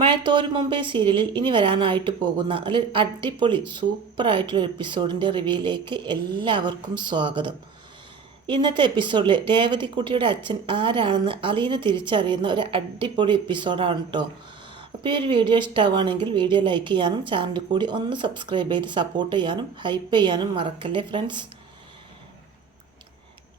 മഴത്തോരു മുമ്പേ സീരിയലിൽ ഇനി വരാനായിട്ട് പോകുന്ന അതിൽ അടിപൊളി സൂപ്പറായിട്ടുള്ള എപ്പിസോഡിന്റെ റിവ്യൂയിലേക്ക് എല്ലാവർക്കും സ്വാഗതം. ഇന്നത്തെ എപ്പിസോഡിൽ രേവതിക്കുട്ടിയുടെ അച്ഛൻ ആരാണെന്ന് അലീന തിരിച്ചറിയുന്ന ഒരു അടിപൊളി എപ്പിസോഡാണ് കേട്ടോ അപ്പോൾ ഈ ഒരു വീഡിയോ ഇഷ്ടമാവുകയാണെങ്കിൽ വീഡിയോ ലൈക്ക് ചെയ്യാനും ചാനൽ കൂടി ഒന്ന് സബ്സ്ക്രൈബ് ചെയ്ത് സപ്പോർട്ട് ചെയ്യാനും ഹൈപ്പ് ചെയ്യാനും മറക്കല്ലേ ഫ്രണ്ട്സ്?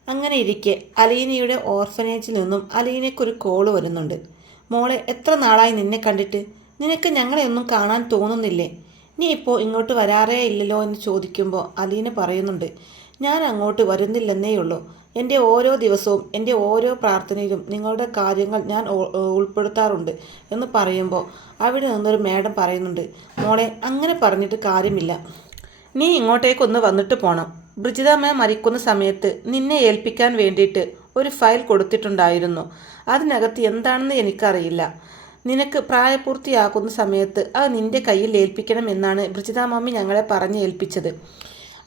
അങ്ങനെ ഇരിക്കെ അലീനയുടെ ഓർഫനേജിൽ നിന്നും അലീനയ്ക്കൊരു കോൾ വരുന്നുണ്ട്. മോളെ എത്ര നാളായി നിന്നെ കണ്ടിട്ട്? നിനക്ക് ഞങ്ങളെയൊന്നും കാണാൻ തോന്നുന്നില്ലേ? നീ ഇപ്പോൾ ഇങ്ങോട്ട് വരാറേ ഇല്ലല്ലോ എന്ന് ചോദിക്കുമ്പോൾ അലീന പറയുന്നുണ്ട്. ഞാൻ അങ്ങോട്ട് വരുന്നില്ലെന്നേയുള്ളൂ എന്റെ ഓരോ ദിവസവും എന്റെ ഓരോ പ്രാർത്ഥനയിലും നിങ്ങളുടെ കാര്യങ്ങൾ ഞാൻ ഉൾപ്പെടുത്താറുണ്ട് എന്ന് പറയുമ്പോൾ അവിടെ നിന്നൊരു മേഡം പറയുന്നുണ്ട്. മോളെ അങ്ങനെ പറഞ്ഞിട്ട് കാര്യമില്ല. നീ ഇങ്ങോട്ടേക്കൊന്ന് വന്നിട്ട് പോണം. ബ്രിജിത മരിക്കുന്ന സമയത്ത് നിന്നെ ഏൽപ്പിക്കാൻ വേണ്ടിയിട്ട് ഒരു ഫയൽ കൊടുത്തിട്ടുണ്ടായിരുന്നു. അതിനകത്ത് എന്താണെന്ന് എനിക്കറിയില്ല. നിനക്ക് പ്രായപൂർത്തിയാക്കുന്ന സമയത്ത് അത് നിന്റെ കയ്യിൽ ഏൽപ്പിക്കണം എന്നാണ് ബ്രിജിത മാമി ഞങ്ങളെ പറഞ്ഞ് ഏൽപ്പിച്ചത്.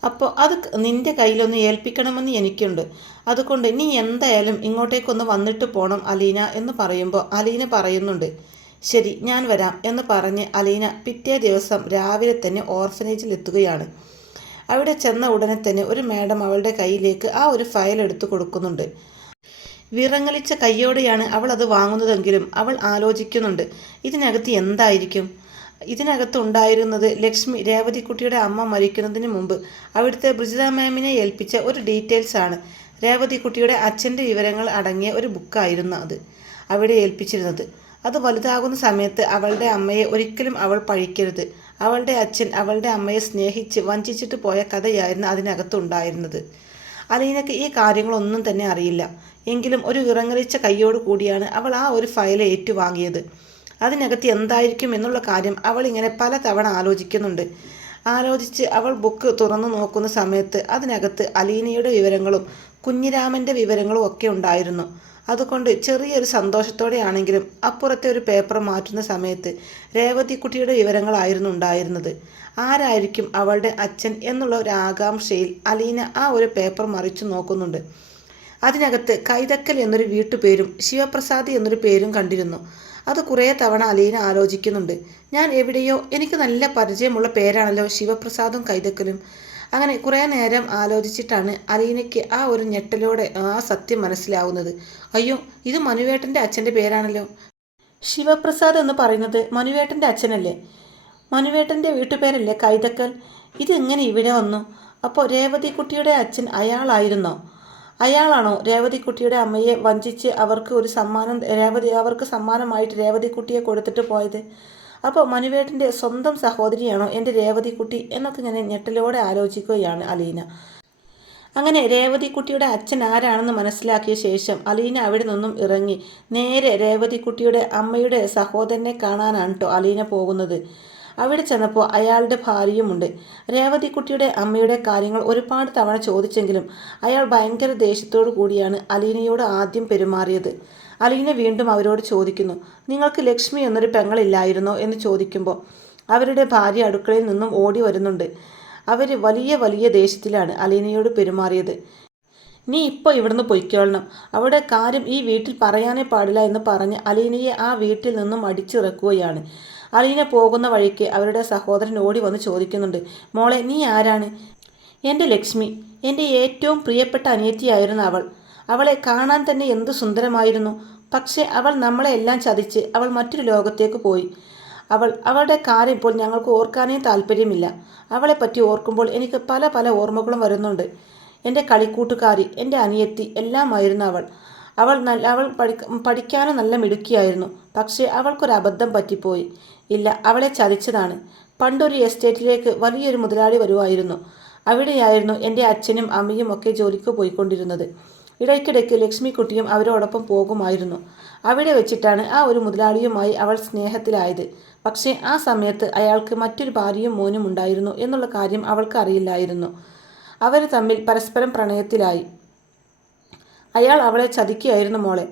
അപ്പോൾ അത് നിന്റെ കയ്യിലൊന്ന് ഏൽപ്പിക്കണമെന്ന് എനിക്കുണ്ട്. അതുകൊണ്ട് നീ എന്തായാലും ഇങ്ങോട്ടേക്കൊന്ന് വന്നിട്ട് പോകണം അലീന എന്ന് പറയുമ്പോൾ അലീന പറയുന്നുണ്ട്. ശരി ഞാൻ വരാം എന്ന് പറഞ്ഞ് അലീന പിറ്റേ ദിവസം രാവിലെ തന്നെ ഓർഫനേജിൽ എത്തുകയാണ്. അവിടെ ചെന്ന ഉടനെ തന്നെ ഒരു മാഡം അവളുടെ കയ്യിലേക്ക് ആ ഒരു ഫയൽ എടുത്തു കൊടുക്കുന്നുണ്ട്. വിറങ്ങലിച്ച കയ്യോടെയാണ് അവൾ അത് വാങ്ങുന്നതെങ്കിലും അവൾ ആലോചിക്കുന്നുണ്ട്. ഇതിനകത്ത് എന്തായിരിക്കും? ഇതിനകത്ത് ഉണ്ടായിരുന്നത് ലക്ഷ്മി രേവതിക്കുട്ടിയുടെ അമ്മ മരിക്കുന്നതിന് മുമ്പ് അവിടുത്തെ ബ്രിജിത മാമിനെ ഏൽപ്പിച്ച ഒരു ഡീറ്റെയിൽസ് ആണ്. രേവതിക്കുട്ടിയുടെ അച്ഛന്റെ വിവരങ്ങൾ അടങ്ങിയ ഒരു ബുക്കായിരുന്നു അത്. അവിടെ ഏൽപ്പിച്ചിരുന്നത്. അത് വലുതാകുന്ന സമയത്ത് അവളുടെ അമ്മയെ ഒരിക്കലും അവൾ പഴിക്കരുത്. അവളുടെ അച്ഛൻ അവളുടെ അമ്മയെ സ്നേഹിച്ച് വഞ്ചിച്ചിട്ട് പോയ കഥയായിരുന്നു അതിനകത്തുണ്ടായിരുന്നത് അലീനക്ക് ഈ കാര്യങ്ങളൊന്നും തന്നെ അറിയില്ല. എങ്കിലും ഒരു വിറങ്ങലിച്ച കൈയോട് കൂടിയാണ് അവൾ ആ ഒരു ഫയൽ ഏറ്റുവാങ്ങിയത്. അതിനകത്ത് എന്തായിരിക്കും എന്നുള്ള കാര്യം അവൾ ഇങ്ങനെ പല തവണ ആലോചിക്കുന്നുണ്ട്. ആലോചിച്ച് അവൾ ബുക്ക് തുറന്നു നോക്കുന്ന സമയത്ത് അതിനകത്ത് അലീനയുടെ വിവരങ്ങളും കുഞ്ഞിരാമന്റെ വിവരങ്ങളും ഒക്കെ ഉണ്ടായിരുന്നു. അതുകൊണ്ട് ചെറിയൊരു സന്തോഷത്തോടെയാണെങ്കിലും അപ്പുറത്തെ ഒരു പേപ്പർ മാറ്റുന്ന സമയത്ത് രേവതിക്കുട്ടിയുടെ വിവരങ്ങളായിരുന്നു ഉണ്ടായിരുന്നത്. ആരായിരിക്കും അവളുടെ അച്ഛൻ എന്നുള്ള ഒരു ആകാംക്ഷയിൽ അലീന ആ ഒരു പേപ്പർ മറിച്ചു നോക്കുന്നുണ്ട്. അതിനകത്ത് കൈതക്കൽ എന്നൊരു വീട്ടുപേരും ശിവപ്രസാദ് എന്നൊരു പേരും കണ്ടിരുന്നു. അത് കുറേ തവണ അലീന ആലോചിക്കുന്നുണ്ട്. ഞാൻ എവിടെയോ എനിക്ക് നല്ല പരിചയമുള്ള പേരാണല്ലോ ശിവപ്രസാദും കൈതക്കലും. അങ്ങനെ കുറേ നേരം ആലോചിച്ചിട്ടാണ് അലീനയ്ക്ക് ആ ഒരു ഞെട്ടലോടെ ആ സത്യം മനസ്സിലാവുന്നത്. അയ്യോ ഇത് മനുവേട്ടന്റെ അച്ഛന്റെ പേരാണല്ലോ. ശിവപ്രസാദ് എന്ന് പറയുന്നത് മനുവേട്ടന്റെ അച്ഛനല്ലേ? മനുവേട്ടന്റെ വീട്ടുപേരല്ലേ കൈതക്കൽ? ഇതെങ്ങനെ ഇവിടെ വന്നു? അപ്പോൾ രേവതിക്കുട്ടിയുടെ അച്ഛൻ അയാളായിരുന്നോ? അയാളാണോ രേവതിക്കുട്ടിയുടെ അമ്മയെ വഞ്ചിച്ച് അവർക്ക് ഒരു സമ്മാനം രേവതി അവർക്ക് സമ്മാനമായിട്ട് രേവതിക്കുട്ടിയെ കൊടുത്തിട്ട് പോയത്? അപ്പോൾ മനുവേട്ടന്റെ സ്വന്തം സഹോദരിയാണോ എന്റെ രേവതിക്കുട്ടി എന്നൊക്കെ ഇങ്ങനെ ഞെട്ടലോടെ ആലോചിക്കുകയാണ് അലീന. അങ്ങനെ രേവതിക്കുട്ടിയുടെ അച്ഛൻ ആരാണെന്ന് മനസ്സിലാക്കിയ ശേഷം അലീന അവിടെ നിന്നും ഇറങ്ങി. നേരെ രേവതിക്കുട്ടിയുടെ അമ്മയുടെ സഹോദരനെ കാണാനാണ് കേട്ടോ അലീന പോകുന്നത്. അവിടെ ചെന്നപ്പോൾ അയാളുടെ ഭാര്യയുമുണ്ട്. രേവതിക്കുട്ടിയുടെ അമ്മയുടെ കാര്യങ്ങൾ ഒരുപാട് തവണ ചോദിച്ചെങ്കിലും അയാൾ ഭയങ്കര ദേഷ്യത്തോടു കൂടിയാണ് അലീനയോട് ആദ്യം പെരുമാറിയത്. അലീന വീണ്ടും അവരോട് ചോദിക്കുന്നു നിങ്ങൾക്ക് ലക്ഷ്മി എന്നൊരു പെങ്ങളില്ലായിരുന്നോ? എന്ന് ചോദിക്കുമ്പോൾ അവരുടെ ഭാര്യ അടുക്കളയിൽ നിന്നും ഓടി വരുന്നുണ്ട്. അവർ വലിയ വലിയ ദേശത്തിലാണ് അലീനയോട് പെരുമാറിയത്. നീ ഇപ്പോൾ ഇവിടുന്ന് പൊയ്ക്കോളണം അവിടെ കാര്യം ഈ വീട്ടിൽ പറയാനേ പാടില്ല എന്ന് പറഞ്ഞ് അലീനയെ ആ വീട്ടിൽ നിന്നും അടിച്ചിറക്കുകയാണ്. അലീന പോകുന്ന വഴിക്ക് അവരുടെ സഹോദരൻ ഓടി വന്ന് ചോദിക്കുന്നുണ്ട് മോളെ നീ ആരാണ്? എന്റെ ലക്ഷ്മി. എന്റെ ഏറ്റവും പ്രിയപ്പെട്ട അനിയത്തിയായിരുന്നു അവൾ. അവളെ കാണാൻ തന്നെ എന്ത് സുന്ദരമായിരുന്നു. പക്ഷേ അവൾ നമ്മളെ എല്ലാം ചതിച്ച് അവൾ മറ്റൊരു ലോകത്തേക്ക് പോയി. അവൾ അവളുടെ കാര്യം ഇപ്പോൾ ഞങ്ങൾക്ക് ഓർക്കാനേ താല്പര്യമില്ല അവളെ പറ്റി ഓർക്കുമ്പോൾ എനിക്ക് പല പല ഓർമ്മകളും വരുന്നുണ്ട്. എന്റെ കളിക്കൂട്ടുകാരി എന്റെ അനിയത്തി എല്ലാമായിരുന്നു അവൾ. അവൾ നല്ല അവൾ പഠി പഠിക്കാനും നല്ല മിടുക്കിയായിരുന്നു. പക്ഷേ അവൾക്കൊരു അബദ്ധം പറ്റിപ്പോയി. ഇല്ല അവളെ ചതിച്ചതാണ്. പണ്ടൊരു എസ്റ്റേറ്റിലേക്ക് വലിയൊരു മുതലാളി വരുമായിരുന്നു അവിടെയായിരുന്നു എന്റെ അച്ഛനും അമ്മയും ഒക്കെ ജോലിക്ക് പോയിക്കൊണ്ടിരുന്നത്. ഇടയ്ക്കിടയ്ക്ക് ലക്ഷ്മിക്കുട്ടിയും അവരോടൊപ്പം പോകുമായിരുന്നു. അവിടെ വെച്ചിട്ടാണ് ആ ഒരു മുതലാളിയുമായി അവൾ സ്നേഹത്തിലായത്. പക്ഷേ ആ സമയത്ത് അയാൾക്ക് മറ്റൊരു ഭാര്യയും മോനും ഉണ്ടായിരുന്നു എന്നുള്ള കാര്യം അവൾക്ക് അറിയില്ലായിരുന്നു. അവർ തമ്മിൽ പരസ്പരം പ്രണയത്തിലായി. അയാൾ അവളെ ചതിക്കുകയായിരുന്നു മോളെ.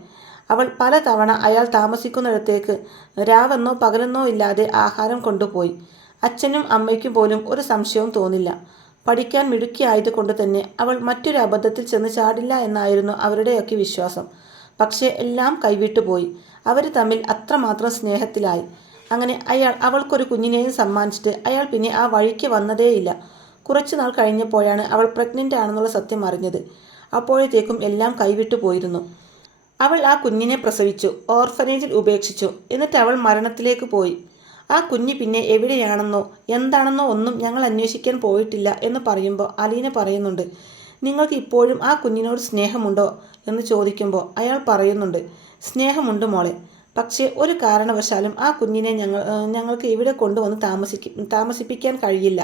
അവൾ പല തവണ അയാൾ താമസിക്കുന്നിടത്തേക്ക് രാവെന്നോ പകലെന്നോ ഇല്ലാതെ ആഹാരം കൊണ്ടുപോയി. അച്ഛനും അമ്മയ്ക്കും പോലും ഒരു സംശയവും തോന്നില്ല. പഠിക്കാൻ മിടുക്കിയായതുകൊണ്ട് തന്നെ അവൾ മറ്റൊരു അബദ്ധത്തിൽ ചെന്ന് ചാടില്ല എന്നായിരുന്നു അവരുടെയൊക്കെ വിശ്വാസം. പക്ഷേ എല്ലാം കൈവിട്ടുപോയി അവർ തമ്മിൽ അത്രമാത്രം സ്നേഹത്തിലായി. അങ്ങനെ അയാൾ അവൾക്കൊരു കുഞ്ഞിനെയും സമ്മാനിച്ചിട്ട് അയാൾ പിന്നെ ആ വഴിക്ക് വന്നതേയില്ല. കുറച്ചു നാൾ കഴിഞ്ഞപ്പോഴാണ് അവൾ പ്രഗ്നന്റ് ആണെന്നുള്ള സത്യം അറിഞ്ഞത്. അപ്പോഴത്തേക്കും എല്ലാം കൈവിട്ടു പോയിരുന്നു. അവൾ ആ കുഞ്ഞിനെ പ്രസവിച്ചു ഓർഫനേജിൽ ഉപേക്ഷിച്ചു എന്നിട്ട് അവൾ മരണത്തിലേക്ക് പോയി. ആ കുഞ്ഞ് പിന്നെ എവിടെയാണെന്നോ എന്താണെന്നോ ഒന്നും ഞങ്ങൾ അന്വേഷിക്കാൻ പോയിട്ടില്ല എന്ന് പറയുമ്പോൾ അലീന പറയുന്നുണ്ട്. നിങ്ങൾക്ക് ഇപ്പോഴും ആ കുഞ്ഞിനോട് സ്നേഹമുണ്ടോ? എന്ന് ചോദിക്കുമ്പോൾ അയാൾ പറയുന്നുണ്ട്. സ്നേഹമുണ്ട് മോളെ. പക്ഷേ ഒരു കാരണവശാലും ആ കുഞ്ഞിനെ ഞങ്ങൾ ഞങ്ങൾക്ക് ഇവിടെ കൊണ്ടുവന്ന് താമസിക്ക താമസിപ്പിക്കാൻ കഴിയില്ല.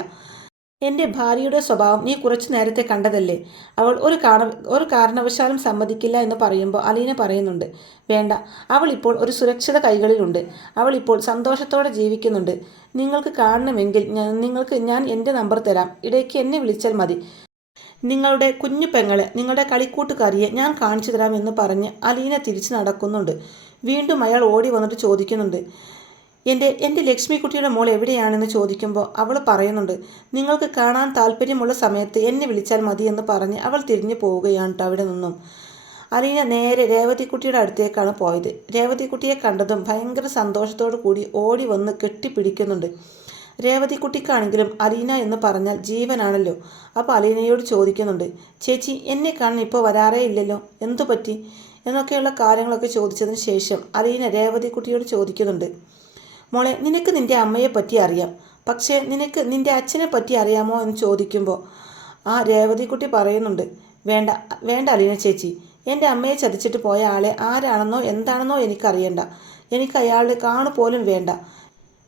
എന്റെ ഭാര്യയുടെ സ്വഭാവം നീ കുറച്ചു നേരത്തെ കണ്ടതല്ലേ? അവൾ ഒരു കാരണ ഒരു കാരണവശാലും സമ്മതിക്കില്ല എന്ന് പറയുമ്പോൾ അലീന പറയുന്നുണ്ട്. വേണ്ട അവൾ ഇപ്പോൾ ഒരു സുരക്ഷിത കൈകളിലുണ്ട്. അവൾ ഇപ്പോൾ സന്തോഷത്തോടെ ജീവിക്കുന്നുണ്ട്. നിങ്ങൾക്ക് കാണണമെങ്കിൽ നിങ്ങൾക്ക് ഞാൻ എന്റെ നമ്പർ തരാം. ഇടയ്ക്ക് എന്നെ വിളിച്ചാൽ മതി. നിങ്ങളുടെ കുഞ്ഞു പെങ്ങളെ നിങ്ങളുടെ കളിക്കൂട്ടുകാരിയെ ഞാൻ കാണിച്ചു തരാമെന്ന് പറഞ്ഞ് അലീന തിരിച്ചു നടക്കുന്നുണ്ട്. വീണ്ടും അയാൾ ഓടി വന്നിട്ട് ചോദിക്കുന്നുണ്ട്. എന്റെ എന്റെ ലക്ഷ്മിക്കുട്ടിയുടെ മോൾ എവിടെയാണെന്ന് ചോദിക്കുമ്പോൾ അവൾ പറയുന്നുണ്ട് നിങ്ങൾക്ക് കാണാൻ താല്പര്യമുള്ള സമയത്ത് എന്നെ വിളിച്ചാൽ മതിയെന്ന് പറഞ്ഞ് അവൾ തിരിഞ്ഞു പോവുകയാണ് കേട്ടോ അവിടെ നിന്നും. അലീന നേരെ രേവതിക്കുട്ടിയുടെ അടുത്തേക്കാണ് പോയത്. രേവതിക്കുട്ടിയെ കണ്ടതും ഭയങ്കര സന്തോഷത്തോടു കൂടി ഓടി വന്ന് കെട്ടിപ്പിടിക്കുന്നുണ്ട്. രേവതിക്കുട്ടിക്കാണെങ്കിലും അലീന എന്ന് പറഞ്ഞാൽ ജീവനാണല്ലോ. അപ്പോൾ അലീനയോട് ചോദിക്കുന്നുണ്ട് ചേച്ചി എന്നെ കാണാൻ ഇപ്പോൾ വരാറേ ഇല്ലല്ലോ? എന്തു പറ്റി എന്നൊക്കെയുള്ള കാര്യങ്ങളൊക്കെ ചോദിച്ചതിന് ശേഷം അലീന രേവതിക്കുട്ടിയോട് ചോദിക്കുന്നുണ്ട് മോളെ നിനക്ക് നിന്റെ അമ്മയെ പറ്റി അറിയാം. പക്ഷേ നിനക്ക് നിന്റെ അച്ഛനെ പറ്റി അറിയാമോ എന്ന് ചോദിക്കുമ്പോൾ ആ രേവതിക്കുട്ടി പറയുന്നുണ്ട് വേണ്ട വേണ്ട അലീന ചേച്ചി. എന്റെ അമ്മയെ ചതിച്ചിട്ട് പോയ ആളെ ആരാണെന്നോ എന്താണെന്നോ എനിക്കറിയണ്ട. എനിക്ക് അയാളുടെ കാണു പോലും വേണ്ട.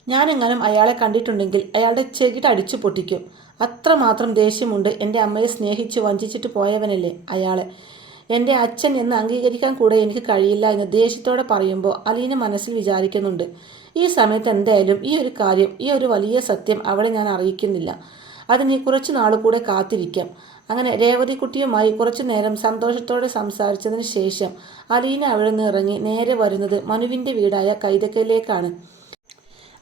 ഞാനെങ്ങാനും അയാളെ കണ്ടിട്ടുണ്ടെങ്കിൽ അയാളുടെ ചെകിട്ട് അടിച്ചു പൊട്ടിക്കും. അത്രമാത്രം ദേഷ്യമുണ്ട് എന്റെ അമ്മയെ സ്നേഹിച്ച് വഞ്ചിച്ചിട്ട് പോയവനല്ലേ അയാളെ. എന്റെ അച്ഛൻ എന്ന് അംഗീകരിക്കാൻ കൂടെ എനിക്ക് കഴിയില്ല എന്ന് ദേഷ്യത്തോടെ പറയുമ്പോൾ അലീന മനസ്സിൽ വിചാരിക്കുന്നുണ്ട്. ഈ സമയത്ത് എന്തായാലും ഈ ഒരു കാര്യം ഈ ഒരു വലിയ സത്യം അവളെ ഞാൻ അറിയിക്കുന്നില്ല. അതിനെ കുറച്ച് നാൾ കൂടെ കാത്തിരിക്കാം. അങ്ങനെ രേവതിക്കുട്ടിയുമായി കുറച്ചു നേരം സന്തോഷത്തോടെ സംസാരിച്ചതിന് ശേഷം അലീന അവിടെ നിന്ന് ഇറങ്ങി നേരെ വരുന്നത് മനുവിന്റെ വീടായ കൈതക്കയിലേക്കാണ്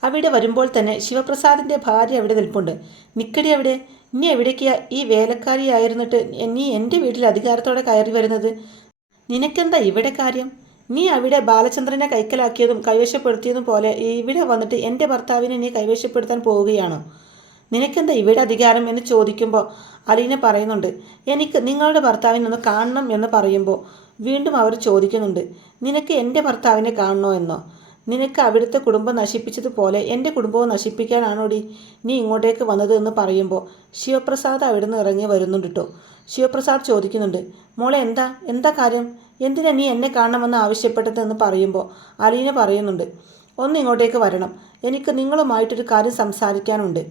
അവിടെ വരുമ്പോൾ തന്നെ ശിവപ്രസാദിന്റെ ഭാര്യ അവിടെ നിൽപ്പുണ്ട്. നിക്കടി അവിടെ നീ എവിടേക്കാ ഈ വേലക്കാരിയായിരുന്നിട്ട് നീ എന്റെ വീട്ടിൽ അധികാരത്തോടെ കയറി വരുന്നത്? നിനക്കെന്താ ഇവിടെ കാര്യം? നീ അവിടെ ബാലചന്ദ്രനെ കൈക്കലാക്കിയതും കൈവശപ്പെടുത്തിയതും പോലെ ഇവിടെ വന്നിട്ട് എന്റെ ഭർത്താവിനെ നീ കൈവശപ്പെടുത്താൻ പോവുകയാണോ? നിനക്കെന്താ ഇവിടെ അധികാരം എന്ന് ചോദിക്കുമ്പോൾ അലീന പറയുന്നുണ്ട് എനിക്ക് നിങ്ങളുടെ ഭർത്താവിനെ ഒന്ന് കാണണം എന്ന് പറയുമ്പോൾ വീണ്ടും അവർ ചോദിക്കുന്നുണ്ട് നിനക്ക് എന്റെ ഭർത്താവിനെ കാണണോ എന്നോ? നിനക്ക് അവിടുത്തെ കുടുംബം നശിപ്പിച്ചതുപോലെ എന്റെ കുടുംബവും നശിപ്പിക്കാനാണോടി നീ ഇങ്ങോട്ടേക്ക് വന്നത് എന്ന് പറയുമ്പോൾ ശിവപ്രസാദ് അവിടെ നിന്ന് ഇറങ്ങി വരുന്നുണ്ട് കേട്ടോ ശിവപ്രസാദ് ചോദിക്കുന്നുണ്ട് മോളെ എന്താ എന്താ കാര്യം? എന്തിനാ നീ എന്നെ കാണണമെന്ന് ആവശ്യപ്പെട്ടതെന്ന് പറയുമ്പോൾ അലീന പറയുന്നുണ്ട്. ഒന്ന് ഇങ്ങോട്ടേക്ക് വരണം. എനിക്ക് നിങ്ങളുമായിട്ടൊരു കാര്യം സംസാരിക്കാനുണ്ട്.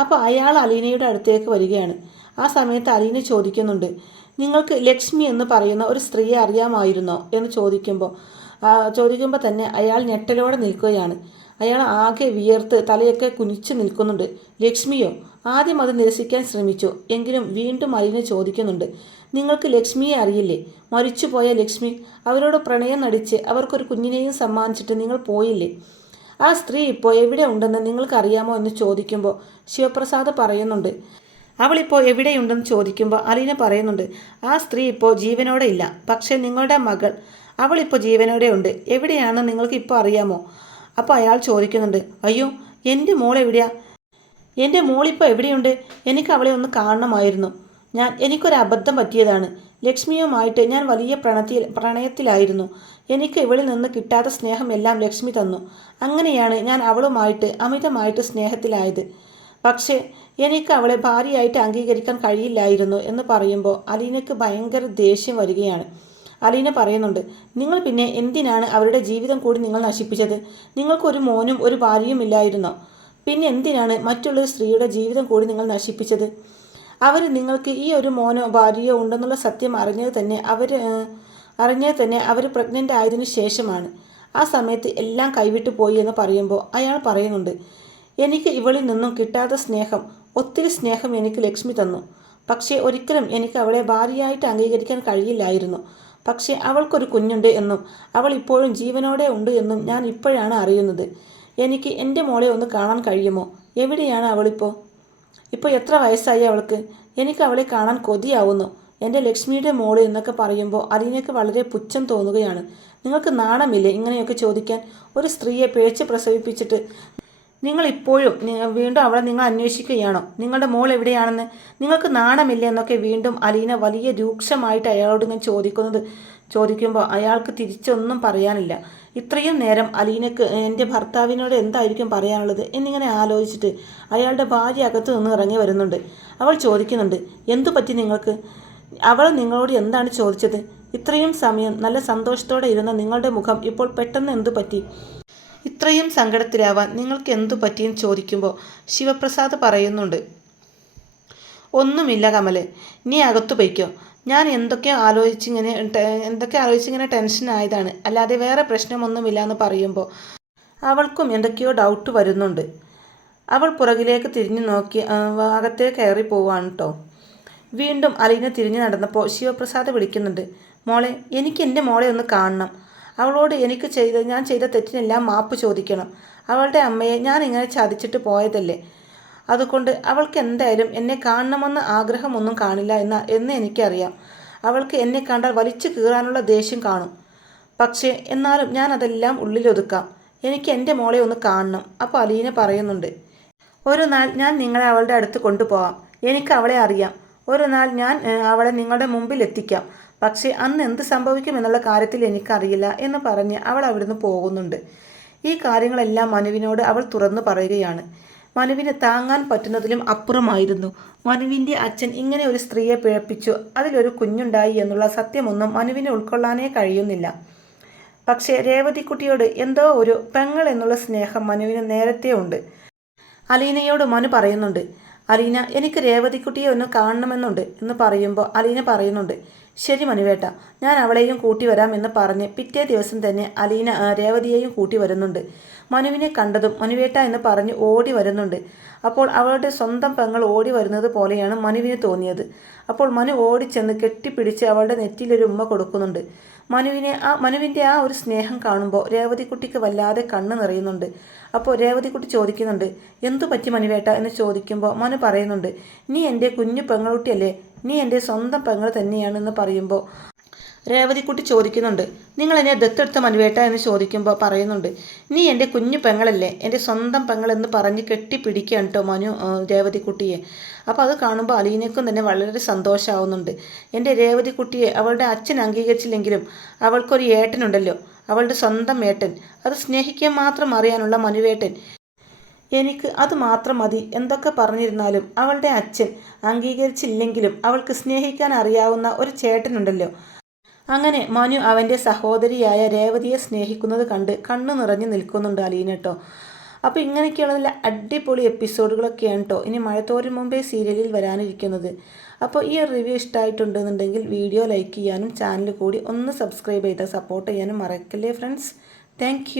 അപ്പോൾ അയാൾ അലീനയുടെ അടുത്തേക്ക് വരികയാണ്. ആ സമയത്ത് അലീന ചോദിക്കുന്നുണ്ട് നിങ്ങൾക്ക് ലക്ഷ്മി എന്ന് പറയുന്ന ഒരു സ്ത്രീയെ അറിയാമായിരുന്നോ? എന്ന് ചോദിക്കുമ്പോൾ ചോദിക്കുമ്പോൾ തന്നെ അയാൾ ഞെട്ടലോടെ നിൽക്കുകയാണ്. അയാൾ ആകെ വിയർത്ത് തലയൊക്കെ കുനിച്ചു നിൽക്കുന്നുണ്ട്. ലക്ഷ്മിയോ ആദ്യം അത് നിരസിക്കാൻ ശ്രമിച്ചു. എങ്കിലും വീണ്ടും അലീന ചോദിക്കുന്നുണ്ട് നിങ്ങൾക്ക് ലക്ഷ്മിയെ അറിയില്ലേ? മരിച്ചുപോയ ലക്ഷ്മി അവരോട് പ്രണയം നടിച്ച് അവർക്കൊരു കുഞ്ഞിനെയും സമ്മാനിച്ചിട്ട് നിങ്ങൾ പോയില്ലേ? ആ സ്ത്രീ ഇപ്പോൾ എവിടെ ഉണ്ടെന്ന് നിങ്ങൾക്കറിയാമോ എന്ന് ചോദിക്കുമ്പോൾ ശിവപ്രസാദ് പറയുന്നുണ്ട്. അവളിപ്പോൾ എവിടെയുണ്ടെന്ന് ചോദിക്കുമ്പോൾ അലീന പറയുന്നുണ്ട് ആ സ്ത്രീ ഇപ്പോൾ ജീവനോടെ ഇല്ല. പക്ഷേ നിങ്ങളുടെ മകൾ അവളിപ്പോൾ ജീവനോടെ ഉണ്ട്. എവിടെയാണെന്ന് നിങ്ങൾക്ക് ഇപ്പോൾ അറിയാമോ? അപ്പോൾ അയാൾ ചോദിക്കുന്നുണ്ട് അയ്യോ എന്റെ മോൾ എവിടെയാ? എന്റെ മോളിപ്പോൾ എവിടെയുണ്ട്? എനിക്ക് അവളെ ഒന്ന് കാണണമായിരുന്നു. ഞാൻ എനിക്കൊരു അബദ്ധം പറ്റിയതാണ്. ലക്ഷ്മിയുമായിട്ട് ഞാൻ വലിയ പ്രണത്തിൽ പ്രണയത്തിലായിരുന്നു. എനിക്ക് ഇവളിൽ നിന്ന് കിട്ടാത്ത സ്നേഹമെല്ലാം ലക്ഷ്മി തന്നു. അങ്ങനെയാണ് ഞാൻ അവളുമായിട്ട് അമിതമായിട്ട് സ്നേഹത്തിലായത്. പക്ഷേ എനിക്ക് അവളെ ഭാര്യയായിട്ട് അംഗീകരിക്കാൻ കഴിയില്ലായിരുന്നു എന്ന് പറയുമ്പോൾ അലീനയ്ക്ക് ഭയങ്കര ദേഷ്യം വരികയാണ്. അലീന പറയുന്നുണ്ട് നിങ്ങൾ പിന്നെ എന്തിനാണ് അവരുടെ ജീവിതം കൂടി നിങ്ങൾ നശിപ്പിച്ചത്? നിങ്ങൾക്കൊരു മോനും ഒരു ഭാര്യയും ഇല്ലായിരുന്നോ? പിന്നെ എന്തിനാണ് മറ്റുള്ളൊരു സ്ത്രീയുടെ ജീവിതം കൂടി നിങ്ങൾ നശിപ്പിച്ചത്? അവർ നിങ്ങൾക്ക് ഈ ഒരു മോനോ ഭാര്യയോ ഉണ്ടെന്നുള്ള സത്യം അറിഞ്ഞത് തന്നെ അവർ അറിഞ്ഞത് തന്നെ അവർ പ്രഗ്നന്റ് ആയതിനു ശേഷമാണ്. ആ സമയത്ത് എല്ലാം കൈവിട്ടു പോയി എന്ന് പറയുമ്പോൾ അയാൾ പറയുന്നുണ്ട് എനിക്ക് ഇവളിൽ നിന്നും കിട്ടാത്ത സ്നേഹം ഒത്തിരി സ്നേഹം എനിക്ക് ലക്ഷ്മി തന്നു. പക്ഷേ ഒരിക്കലും എനിക്ക് അവളെ ഭാര്യയായിട്ട് അംഗീകരിക്കാൻ കഴിയില്ലായിരുന്നു. പക്ഷേ അവൾക്കൊരു കുഞ്ഞുണ്ട് എന്നും അവൾ ഇപ്പോഴും ജീവനോടെ ഉണ്ട് എന്നും ഞാൻ ഇപ്പോഴാണ് അറിയുന്നത്. എനിക്ക് എന്റെ മോളെ ഒന്ന് കാണാൻ കഴിയുമോ? എവിടെയാണ് അവളിപ്പോൾ? ഇപ്പോൾ എത്ര വയസ്സായി അവൾക്ക്? എനിക്ക് അവളെ കാണാൻ കൊതിയാവുന്നു. എന്റെ ലക്ഷ്മിയുടെ മോൾ എന്നൊക്കെ പറയുമ്പോൾ അലീനയ്ക്ക് വളരെ പുച്ഛം തോന്നുകയാണ്. നിങ്ങൾക്ക് നാണമില്ലേ ഇങ്ങനെയൊക്കെ ചോദിക്കാൻ? ഒരു സ്ത്രീയെ പേച്ച് പ്രസവിപ്പിച്ചിട്ട് നിങ്ങൾ ഇപ്പോഴും വീണ്ടും അവളെ നിങ്ങൾ അന്വേഷിക്കുകയാണോ? നിങ്ങളുടെ മോൾ എവിടെയാണെന്ന്? നിങ്ങൾക്ക് നാണമില്ല എന്നൊക്കെ വീണ്ടും അലീന വലിയ രൂക്ഷമായിട്ട് അയാളോട് ഇങ്ങനെ ചോദിക്കുന്നത് ചോദിക്കുമ്പോൾ അയാൾക്ക് തിരിച്ചൊന്നും പറയാനില്ല. ഇത്രയും നേരം അലീനക്ക് എന്റെ ഭർത്താവിനോട് എന്തായിരിക്കും പറയാനുള്ളത് എന്നിങ്ങനെ ആലോചിച്ചിട്ട് അയാളുടെ ഭാര്യ അകത്ത് നിന്ന് ഇറങ്ങി വരുന്നുണ്ട്. അവൾ ചോദിക്കുന്നുണ്ട് എന്തു പറ്റി നിങ്ങൾക്ക്? അവൾ നിങ്ങളോട് എന്താണ് ചോദിച്ചത്? ഇത്രയും സമയം നല്ല സന്തോഷത്തോടെ ഇരുന്ന നിങ്ങളുടെ മുഖം ഇപ്പോൾ പെട്ടെന്ന് എന്തു പറ്റി? ഇത്രയും സങ്കടത്തിലാവാൻ നിങ്ങൾക്ക് എന്തു പറ്റിയെന്ന് ചോദിക്കുമ്പോൾ ശിവപ്രസാദ് പറയുന്നുണ്ട് ഒന്നുമില്ല കമലെ നീ അകത്തു പൊയ്ക്കോ. ഞാൻ എന്തൊക്കെ ആലോചിച്ചിങ്ങനെ എന്തൊക്കെ ആലോചിച്ചിങ്ങനെ ടെൻഷൻ ആയതാണ്. അല്ലാതെ വേറെ പ്രശ്നമൊന്നുമില്ല എന്ന് പറയുമ്പോൾ അവൾക്കും എന്തൊക്കെയോ ഡൗട്ട് വരുന്നുണ്ട്. അവൾ പുറകിലേക്ക് തിരിഞ്ഞു നോക്കി അകത്തേക്ക് കയറി പോവാണ് കേട്ടോ വീണ്ടും അലീന തിരിഞ്ഞു നടന്നപ്പോൾ ശിവപ്രസാദ് വിളിക്കുന്നുണ്ട് മോളെ എനിക്ക് എന്റെ മോളെ ഒന്ന് കാണണം. അവളോട് എനിക്ക് ചെയ്ത ഞാൻ ചെയ്ത തെറ്റിനെല്ലാം മാപ്പ് ചോദിക്കണം. അവളുടെ അമ്മയെ ഞാൻ ഇങ്ങനെ ചതിച്ചിട്ട് പോയതല്ലേ? അതുകൊണ്ട് അവൾക്ക് എന്തായാലും എന്നെ കാണണമെന്ന ആഗ്രഹമൊന്നും കാണില്ല എന്ന എന്ന് എനിക്കറിയാം. അവൾക്ക് എന്നെ കണ്ടാൽ വലിച്ചു കീറാനുള്ള ദേഷ്യം കാണും. പക്ഷേ എന്നാലും ഞാൻ അതെല്ലാം ഉള്ളിലൊതുക്കാം. എനിക്ക് എന്റെ മോളെ ഒന്ന് കാണണം അപ്പോൾ അലീന പറയുന്നുണ്ട്. ഒരു നാൾ ഞാൻ നിങ്ങളെ അവളുടെ അടുത്ത് കൊണ്ടുപോകാം എനിക്ക് അവളെ അറിയാം. ഒരു നാൾ ഞാൻ അവളെ നിങ്ങളുടെ മുമ്പിൽ എത്തിക്കാം. പക്ഷേ അന്ന് എന്ത് സംഭവിക്കും എന്നുള്ള കാര്യത്തിൽ എനിക്കറിയില്ല എന്ന് പറഞ്ഞ് അവൾ അവിടുന്ന് പോകുന്നുണ്ട്. ഈ കാര്യങ്ങളെല്ലാം മനുവിനോട് അവൾ തുറന്നു പറയുകയാണ്. മനുവിന് താങ്ങാൻ പറ്റുന്നതിലും അപ്പുറമായിരുന്നു. മനുവിന്റെ അച്ഛൻ ഇങ്ങനെ ഒരു സ്ത്രീയെ പിഴപ്പിച്ചു. അതിലൊരു കുഞ്ഞുണ്ടായി എന്നുള്ള സത്യമൊന്നും മനുവിനെ ഉൾക്കൊള്ളാനേ കഴിയുന്നില്ല. പക്ഷേ രേവതിക്കുട്ടിയോട് എന്തോ ഒരു പെങ്ങൾ എന്നുള്ള സ്നേഹം മനുവിന് നേരത്തെ ഉണ്ട്. അലീനയോട് മനു പറയുന്നുണ്ട് അലീന എനിക്ക് രേവതിക്കുട്ടിയെ ഒന്ന് കാണണമെന്നുണ്ട് എന്ന് പറയുമ്പോൾ അലീന പറയുന്നുണ്ട് ശരി മനുവേട്ട ഞാൻ അവളെയും കൂട്ടി വരാം എന്ന് പറഞ്ഞ് പിറ്റേ ദിവസം തന്നെ അലീന രേവതിയെയും കൂട്ടി വരുന്നുണ്ട്. മനുവിനെ കണ്ടതും മനുവേട്ട എന്ന് പറഞ്ഞ് ഓടി വരുന്നുണ്ട്. അപ്പോൾ അവളുടെ സ്വന്തം പെങ്ങൾ ഓടി വരുന്നത് പോലെയാണ് മനുവിന് തോന്നിയത്. അപ്പോൾ മനു ഓടിച്ചെന്ന് കെട്ടിപ്പിടിച്ച് അവളുടെ നെറ്റിയിലൊരു ഉമ്മ കൊടുക്കുന്നുണ്ട്. മനുവിനെ ആ മനുവിന്റെ ആ ഒരു സ്നേഹം കാണുമ്പോൾ രേവതിക്കുട്ടിക്ക് വല്ലാതെ കണ്ണ് നിറയുന്നുണ്ട്. അപ്പോൾ രേവതിക്കുട്ടി ചോദിക്കുന്നുണ്ട് എന്തു പറ്റി മനുവേട്ട എന്ന് ചോദിക്കുമ്പോൾ മനു പറയുന്നുണ്ട് നീ എന്റെ കുഞ്ഞു പെങ്ങളുട്ടിയല്ലേ? നീ എന്റെ സ്വന്തം പെങ്ങൾ തന്നെയാണെന്ന് പറയുമ്പോൾ രേവതിക്കുട്ടി ചോദിക്കുന്നുണ്ട്. നിങ്ങൾ എന്നെ ദത്തെടുത്ത മനുവേട്ട എന്ന് ചോദിക്കുമ്പോൾ പറയുന്നുണ്ട്. നീ എന്റെ കുഞ്ഞു പെങ്ങളല്ലേ? എന്റെ സ്വന്തം പെങ്ങളെന്ന് പറഞ്ഞ് കെട്ടിപ്പിടിക്കുകയാണ് കേട്ടോ മനു രേവതിക്കുട്ടിയെ. അപ്പോൾ അത് കാണുമ്പോൾ അലീനയ്ക്കും തന്നെ വളരെ സന്തോഷമാവുന്നുണ്ട് എന്റെ രേവതിക്കുട്ടിയെ അവളുടെ അച്ഛൻ അംഗീകരിച്ചില്ലെങ്കിലും അവൾക്കൊരു ഏട്ടനുണ്ടല്ലോ. അവളുടെ സ്വന്തം ഏട്ടൻ. അത് സ്നേഹിക്കാൻ മാത്രം അറിയാനുള്ള മനുവേട്ടൻ. എനിക്ക് അത് മാത്രം മതി എന്തൊക്കെ പറഞ്ഞിരുന്നാലും അവളുടെ അച്ഛൻ അംഗീകരിച്ചില്ലെങ്കിലും അവൾക്ക് സ്നേഹിക്കാൻ അറിയാവുന്ന ഒരു ചേട്ടനുണ്ടല്ലോ. അങ്ങനെ മനു അവന്റെ സഹോദരിയായ രേവതിയെ സ്നേഹിക്കുന്നത് കണ്ട് കണ്ണു നിറഞ്ഞു നിൽക്കുന്നുണ്ട് അലീനട്ടോ അപ്പോൾ ഇങ്ങനെയൊക്കെയുള്ള നല്ല അടിപൊളി എപ്പിസോഡുകളൊക്കെയാണ് കേട്ടോ ഇനി മഴത്തോരും തോരും മുമ്പേ സീരിയലിൽ വരാനിരിക്കുന്നത്. അപ്പോൾ ഈ റിവ്യൂ ഇഷ്ടമായിട്ടുണ്ടെന്നുണ്ടെങ്കിൽ വീഡിയോ ലൈക്ക് ചെയ്യാനും ചാനൽ കൂടി ഒന്ന് സബ്സ്ക്രൈബ് ചെയ്ത് സപ്പോർട്ട് ചെയ്യാനും മറക്കല്ലേ ഫ്രണ്ട്സ്? താങ്ക്